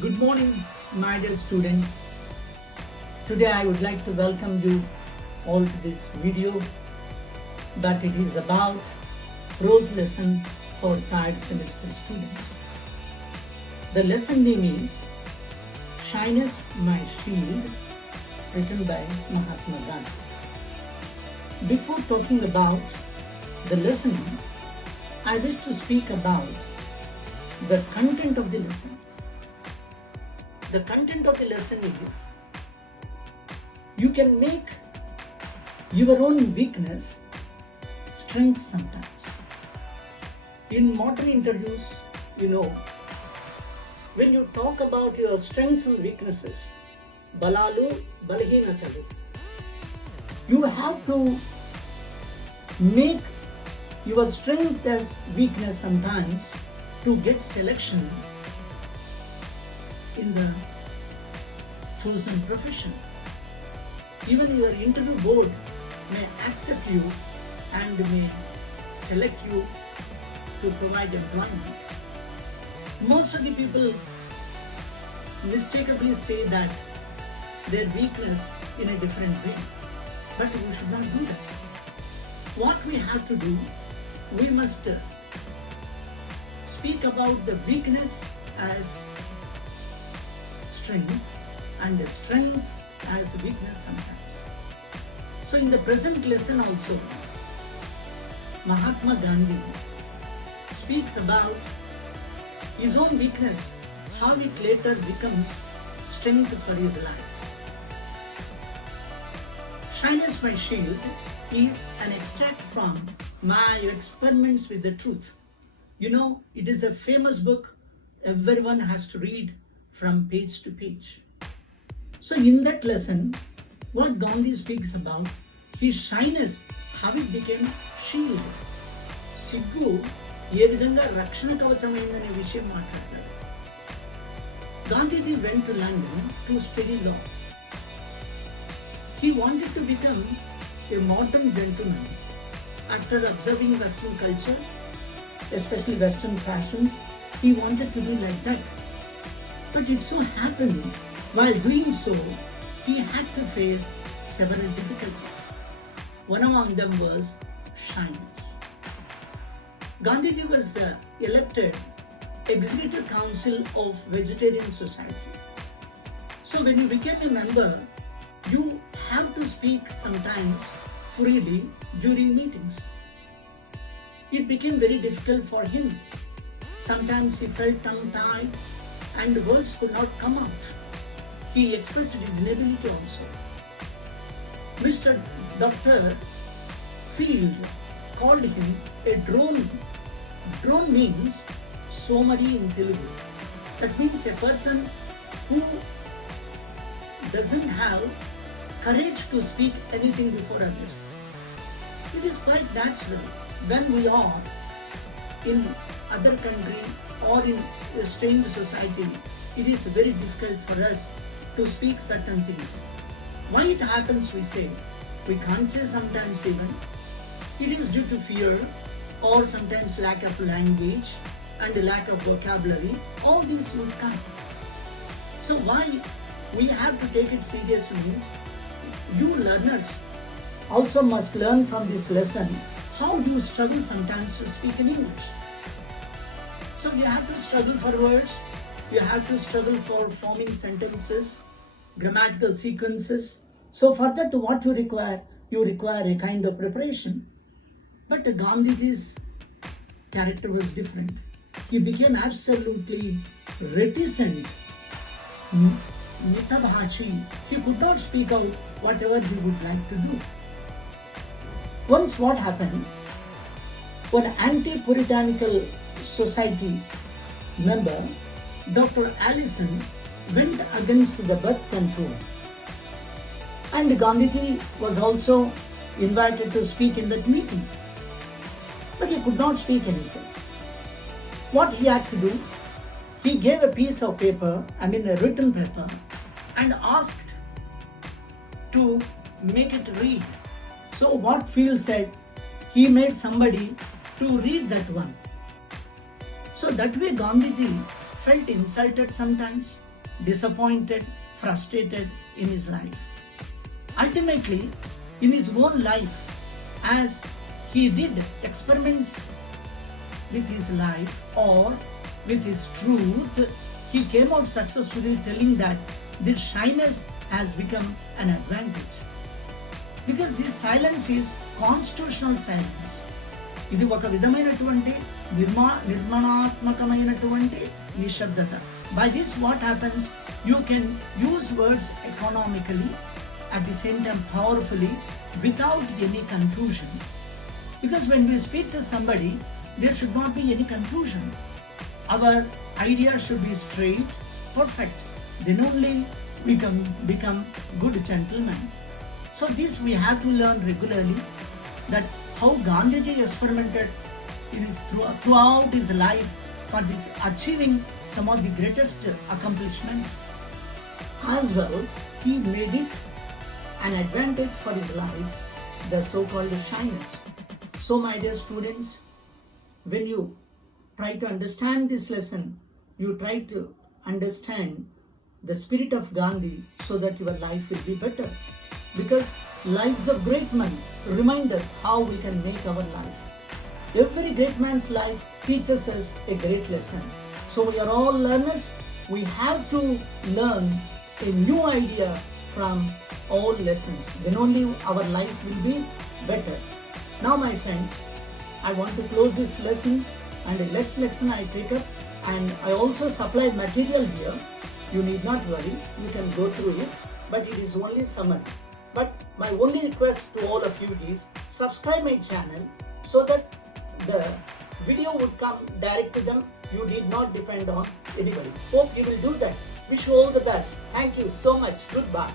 Good morning, my dear students. Today I would like to welcome you all to this video that it is about prose lesson for third semester students. The lesson name is Shyness, My Shield, written by Mahatma Gandhi. Before talking about the lesson, I wish to speak about the content of the lesson. The content of the lesson is you can make your own weakness strength sometimes. In modern interviews, when you talk about your strengths and weaknesses, balalu, balheenatalu, you have to make your strength as weakness sometimes to get selection in the chosen profession. Even your interview board may accept you and may select you to provide employment. Most of the people mistakenly say that their weakness in a different way, but you should not do that. What we have to do, we must speak about the weakness as strength and strength as weakness sometimes. So in the present lesson also, Mahatma Gandhi speaks about his own weakness, how it later becomes strength for his life. Shyness, My Shield is an extract from My Experiments with the Truth. It is a famous book everyone has to read from page to page. So in that lesson, what Gandhi speaks about, his shyness, how it became shield. సిగ్గు ఏ విధంగా రక్షణ కవచమైందనే విషయం మాట్లాడతాడు. Gandhiji went to London to study law. He wanted to become a modern gentleman. After observing Western culture, especially Western fashions, he wanted to be like that. But it so happened, while doing so, he had to face several difficulties. One among them was shyness. Gandhiji was elected Executive Council of Vegetarian Society. So when you became a member, you have to speak sometimes freely during meetings. It became very difficult for him. Sometimes he felt tongue-tied and words could not come out. He expressed his inability also. Mr. Dr. Field called him a drone. Drone means somari in Telugu. That means a person who doesn't have courage to speak anything before others. It is quite natural when we are in other country or in a strange society, it is very difficult for us to speak certain things. Why it happens, we say, we can't say sometimes even. It is due to fear or sometimes lack of language and lack of vocabulary. All these will come. So why we have to take it seriously means you learners also must learn from this lesson how you struggle sometimes to speak in English. So you have to struggle for words, you have to struggle for forming sentences, grammatical sequences. So for that, what you require a kind of preparation. But Gandhiji's character was different. He became absolutely reticent, mitabhashi. He could not speak out whatever he would like to do. Once what happened, one anti-puritanical society member, Dr. Allison, went against the birth control. And Gandhiji was also invited to speak in that meeting. But he could not speak anything. What he had to do, he gave a piece of paper, a written paper, and asked to make it read. So what Field said, he made somebody to read that one. So that way Gandhiji felt insulted sometimes. disappointed, frustrated in his life. Ultimately, in his own life, as he did experiments with his life or with his truth, he came out successfully telling that this shyness has become an advantage. Because this silence is constitutional silence. ఇది ఒక విధమైనటువంటి నిర్మాణాత్మకమైనటువంటి నిశ్శబ్దత. By this what happens? You can use words economically, at the same time powerfully, without any confusion. Because when we speak to somebody, there should not be any confusion. Our idea should be straight, perfect. Then only we can become good gentlemen. So this we have to learn regularly, that how Gandhiji experimented throughout his life for this achieving some of the greatest accomplishments. As well, he made it an advantage for his life, the so-called shyness. So my dear students, when you try to understand this lesson, you try to understand the spirit of Gandhi so that your life will be better. Because lives of great men remind us how we can make our life. Every great man's life teaches us a great lesson. So we are all learners. We have to learn a new idea from all lessons. Then only our life will be better. Now my friends, I want to close this lesson, and the next lesson I take up, and I also supply material here. You need not worry, you can go through it, but it is only summary. But my only request to all of you is subscribe my channel so that the video would come direct to them. You need not depend on anybody. Hope you will do that. Wish you all the best. Thank you so much. Goodbye.